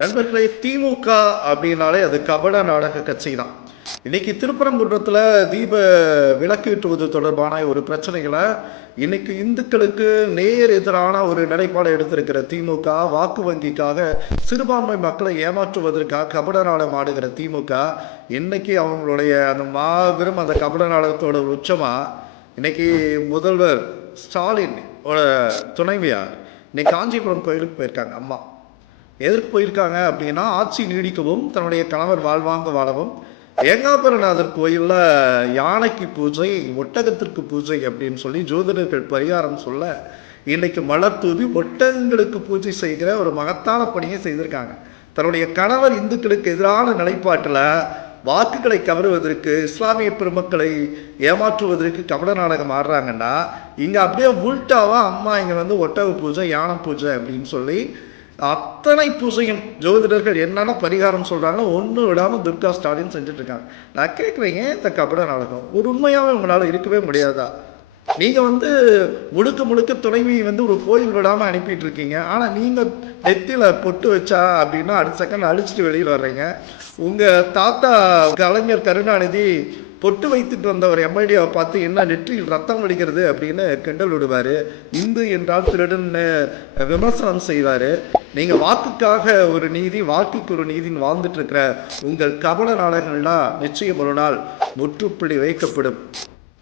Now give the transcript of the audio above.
நண்பர்களே, திமுக அப்படின்னாலே அது கபட நாடக கட்சி தான். இன்னைக்கு திருப்பரங்குன்றத்தில் தீப விளக்கேற்றுவது தொடர்பான ஒரு பிரச்சனைகளை இன்னைக்கு இந்துக்களுக்கு நேர் எதிரான ஒரு நிலைப்பாடை எடுத்திருக்கிற திமுக, வாக்கு வங்கிக்காக சிறுபான்மை மக்களை ஏமாற்றுவதற்காக கபட நாடகம் ஆடுகிற திமுக, இன்னைக்கு அவங்களுடைய அந்த மாபெரும் அந்த கபட நாடகத்தோட உச்சமா இன்னைக்கு முதல்வர் ஸ்டாலின் துணைவியார் இன்னைக்கு காஞ்சிபுரம் கோயிலுக்கு போயிருக்காங்க. அம்மா எதற்கு போயிருக்காங்க அப்படின்னா, ஆட்சி நீடிக்கவும் தன்னுடைய கணவர் வாழ்வாங்க வாழவும். ஏகாம்பரநாதர் கோயிலில் யானைக்கு பூஜை, ஒட்டகத்திற்கு பூஜை அப்படின்னு சொல்லி ஜோதிடர்கள் பரிகாரம் சொல்ல இன்னைக்கு மலர் தூவி ஒட்டகங்களுக்கு பூஜை செய்கிற ஒரு மகத்தான பணியை செய்திருக்காங்க. தன்னுடைய கணவர் இந்துக்களுக்கு எதிரான நிலைப்பாட்டில் வாக்குகளை கவருவதற்கு, இஸ்லாமிய பெருமக்களை ஏமாற்றுவதற்கு கபட நாடகம் ஆடுறாங்கன்னா, இங்கே அப்படியே உள்டாவா அம்மா இங்கே ஒட்டக பூஜை, யானை பூஜை அப்படின்னு சொல்லி அத்தனை பூஜையும் ஜோதிடர்கள் என்னென்ன பரிகாரம் சொல்கிறாங்களோ ஒன்றும் விடாமல் துர்கா ஸ்டாலின் செஞ்சுட்டு இருக்காங்க. நான் கேட்குறேன், ஏன் இந்த கபட நாடகம்? ஒரு உண்மையாகவே உங்களால் இருக்கவே முடியாதா? நீங்கள் முழுக்க முழுக்க துணைவி ஒரு கோயில் விடாமல் அனுப்பிட்டு இருக்கீங்க. ஆனால் நீங்கள் நெத்தியில் பொட்டு வச்சா அப்படின்னா அடுத்த செகண்ட் அழிச்சிட்டு வெளியில் வர்றீங்க. உங்கள் தாத்தா கலைஞர் கருணாநிதி பொட்டு வைத்துட்டு வந்த ஒரு எம்எல்ஏவை பார்த்து என்ன நெற்றியில் ரத்தம் வடிக்கிறது அப்படின்னு கிண்டல் விடுவார். இந்து என்றால் திருடன்னு விமர்சனம் செய்வார். நீங்கள் வாக்குக்காக ஒரு நீதி, வாக்குக்கு ஒரு நீதின்னு வாழ்ந்துட்டு இருக்கிற உங்கள் கபட நாடகங்கள்லாம் நிச்சயம் ஒரு நாள் முற்றுப்புள்ளி வைக்கப்படும்.